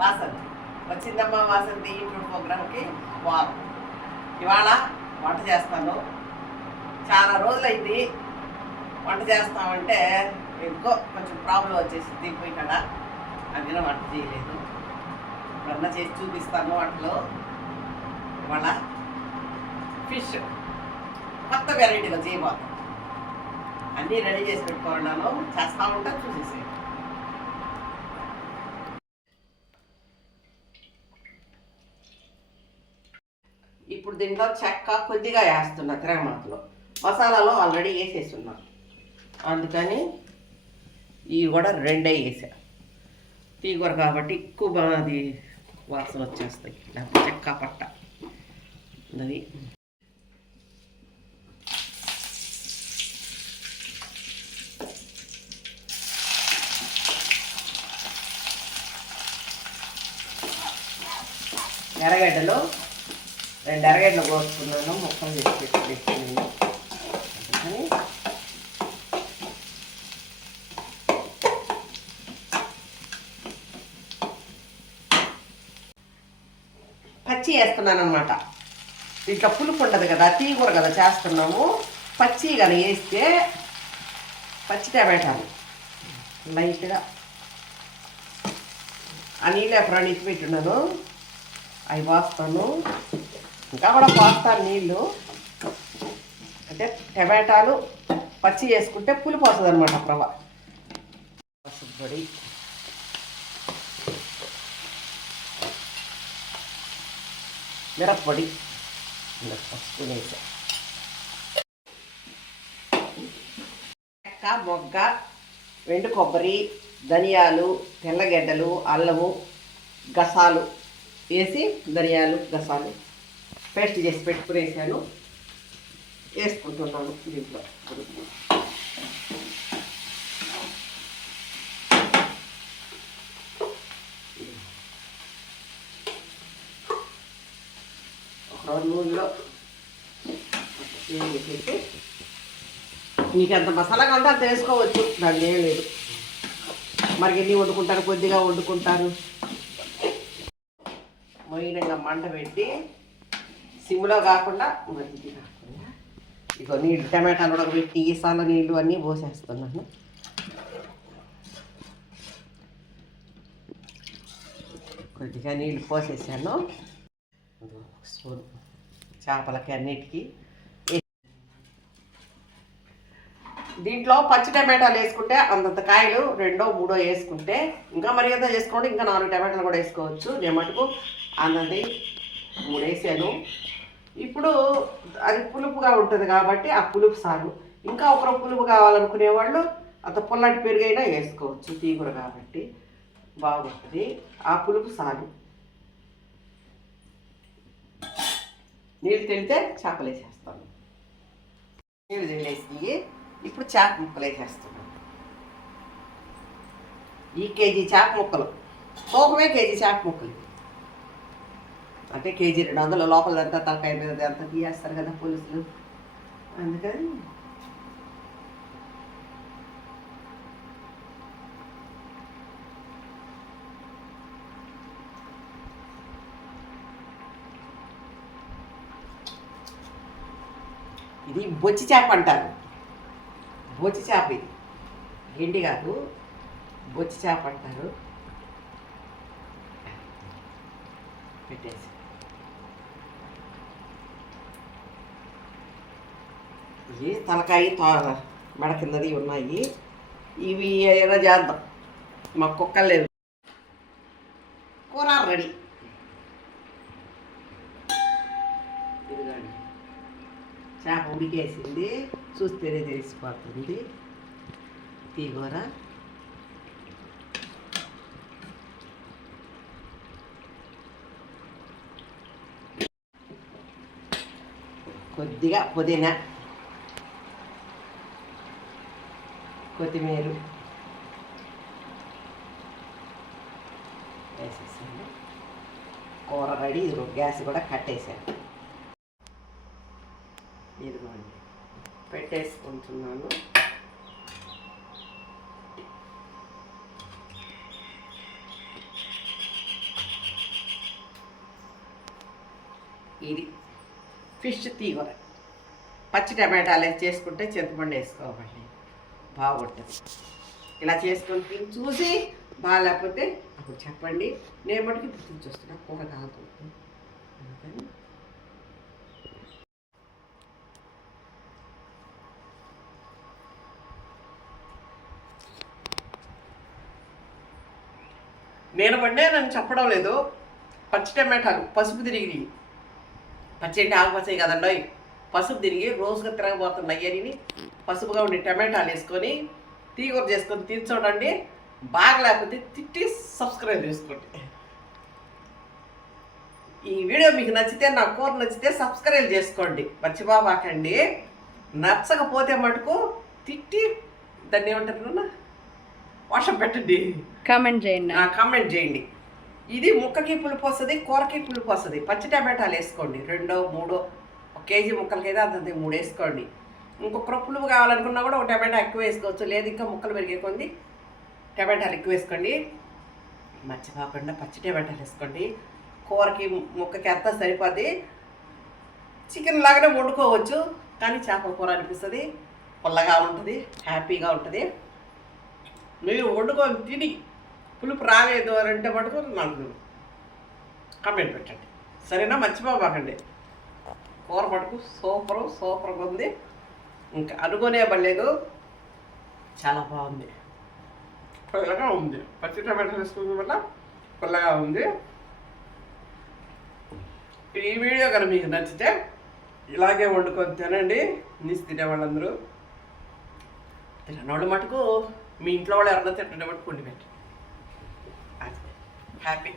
వాసంతి వచ్చిందమ్మా వాసంతి యూట్యూబ్ ప్రోగ్రామ్కి వారం. ఇవాళ వంట చేస్తాను. చాలా రోజులైంది వంట చేస్తామంటే ఎందుకో కొంచెం ప్రాబ్లం వచ్చేసి దిగిపోయి కదా అందులో వంట చేయలేదు. ఇవన్నీ చేసి చూపిస్తాను వంటలో. ఇవాళ ఫిష్ కొత్త వెరైటీగా చేయబోతాను. అన్నీ రెడీ చేసి పెట్టుకున్నాను. చేస్తా ఉంటా చూసేసి. ఇప్పుడు దీంట్లో చెక్క కొద్దిగా వేస్తున్నా. తిరగమాతలో మసాలాలో ఆల్రెడీ వేసేస్తున్నా. అందుకని ఇవి కూడా రెండే వేసా. తీగూర కాబట్టి ఎక్కువ అది వాసన వచ్చేస్తాయి. లేకపోతే చెక్క పట్ట అది. ఎర్రగడ్డలు 2 ఎర్రగడ్డలు కోసుకున్నాను. ముక్కలు చేసి పెట్టుకున్నాను. అందుకని పచ్చి వేస్తున్నాను అనమాట. ఇట్లా పులుపు ఉండదు కదా, తీగూర కదా చేస్తున్నాము. పచ్చి కానీ వేస్తే పచ్చి టమాటాలు లైట్గా ఆ నీళ్ళు ఎప్పుడు ఇచ్చి పెట్టున్నాను. అవి పోస్తాను. ఇంకా కూడా పోస్తాను నీళ్ళు. అంటే టమాటాలు పచ్చి వేసుకుంటే పులుపు వస్తుంది అనమాట. ప్రవ పసుపొడి, మిరప్పొడి, పసుపు వేసా. చెక్క, మొగ్గ, ఎండు కొబ్బరి, ధనియాలు, తెల్లగడ్డలు, అల్లము, గసాలు వేసి ధనియాలు గసాలు పేస్ట్ చేసి పెట్టుకునేసాను. వేసుకుంటున్నాను దీంట్లో. ఒక నూనెలో వేసేసి మీకు ఎంత మసాలాగా ఉంటే అంత వేసుకోవచ్చు. దాన్ని ఏం లేదు. మరి ఎన్ని వండుకుంటారు, కొద్దిగా వండుకుంటారు. మొయినంగా మంట పెట్టి సిమ్లో కాకుండా మధ్యకి కాకుండా ఇగో నీళ్ళు టమాటాలు ఉడకబెట్టి ఈసాల నీళ్ళు అన్నీ పోసేస్తున్నాను. కొద్దిగా నీళ్ళు పోసేసాను. స్పూన్ చేపలకి అన్నిటికీ. దీంట్లో పచ్చి టమాటాలు వేసుకుంటే అంతంత కాయలు 2, 3 వేసుకుంటే ఇంకా మరి ఎంత చేసుకోండి. ఇంకా 4 టమాటాలు కూడా వేసుకోవచ్చు. నేను మటుకు అన్నది 3 వేసాను. ఇప్పుడు అది పులుపుగా ఉంటుంది కాబట్టి ఆ పులుపు సాగు. ఇంకా ఒకరు పులుపు కావాలనుకునే వాళ్ళు అంత పుల్లటి పెరుగైనా వేసుకోవచ్చు. తీగూర కాబట్టి బాగుంటుంది. ఆ పులుపు సాగు. నీళ్ళు తెలితే చేపలు వేసేస్తాను. నీళ్ళు తెలిసి ఇప్పుడు చేప ముక్కలు వేసేస్తున్నాను. ఈ కేజీ చేప ముక్కలు తూకమే కేజీ చేప ముక్కలు. అంటే కేజీ 200 లోపలంతా తలకాయ మీద అంతా తీయేస్తారు కదా పోలీసులు. అందుకని ఇది బొచ్చి చేప అంటారు. బొచ్చి చేప ఇది ఎండి కాదు, బొచ్చి చేప అంటారు. పెట్టేసి ఇవి తలకాయ మెడ కిందది ఉన్నాయి. ఇవి ఏదైనా చేద్దాం. మా కుక్కలు లేవు. కూర రెడీ. ఇదిగోండి చేప ఉడికేసింది. చూస్తేనే తెలిసిపోతుంది. తీగూర కొద్దిగా పుదీనా, కొత్తిమీర వేసేసాను. కూర రెడీ. గ్యాస్ కూడా కట్టేసాను. ఇదిగోండి పెట్టేసుకుంటున్నాను. ఇది ఫిష్ తీగూర. పచ్చి టమాటాలు వేసి చేసుకుంటే చింతపండు వేసుకోవాలి, బాగుంటుంది. ఇలా చేసుకొని తిని చూసి బాగాలేకపోతే అప్పుడు చెప్పండి. నేను మటుకు ఇప్పుడు తిని చూస్తున్నా, కూర కాకపోతే. అందుకని నేను నన్ను చెప్పడం లేదు. పచ్చి టమాటాలు పసుపు తిరిగి, పచ్చి అంటే ఆకుపచ్చాయి కదండి, పసుపు తిరిగి రోజుగా తిరగబోతున్నాయి అని పసుపుగా ఉండి టమాటాలు వేసుకొని తీగూర చేసుకొని తిని చూడండి. బాగా లేకపోతే తిట్టి సబ్స్క్రైబ్ చేసుకోండి. ఈ వీడియో మీకు నచ్చితే, నా కూర నచ్చితే సబ్స్క్రైబ్ చేసుకోండి, మర్చిపోబాకండి. నచ్చకపోతే మటుకు తిట్టి దాన్ని ఏమంటారు, వర్షం పెట్టండి, కామెంట్ చేయండి. ఇది ముక్కకి పులుపు వస్తుంది, కూరకి పులుపు వస్తుంది. పచ్చి టమాటాలు వేసుకోండి, 2, 3, 1 కేజీ ముక్కలకైతే అంత 3 వేసుకోండి. ఇంకొక పులుపు కావాలనుకున్నా కూడా 1 టమాటా ఎక్కువ వేసుకోవచ్చు, లేదు ఇంకా ముక్కలు పెరిగే కొంది టమాటాలు ఎక్కువ వేసుకోండి. మర్చిపోకుండా పచ్చి టమాటాలు వేసుకోండి. కూరకి ముక్కకి అంతా సరిపోద్ది. చికెన్ లాగానే వండుకోవచ్చు, కానీ చేపల కూర అనిపిస్తుంది, పుల్లగా ఉంటుంది, హ్యాపీగా ఉంటుంది. మీరు వండుకొని తిని పులుపు రాలేదు అని అంటే మటుకు నాకు కామెంట్ పెట్టండి, సరేనా? మర్చిపోబాకండి. కూర మటుకు సూపర్గా ఉంది, ఇంకా అనుకునే పర్లేదు, చాలా బాగుంది, పుల్లగా ఉంది. పచ్చి టమాటాలు వేసుకోవడం వల్ల పుల్లగా ఉంది. ఈ వీడియో కనుక మీకు నచ్చితే ఇలాగే వండుకొని తినండి. నీసు తినే వాళ్ళందరూ. తినవాళ్ళు మటుకు మీ ఇంట్లో వాళ్ళు ఎవరైనా తింటుండే మటుకు వండి పెట్టండి. హ్యాపీ.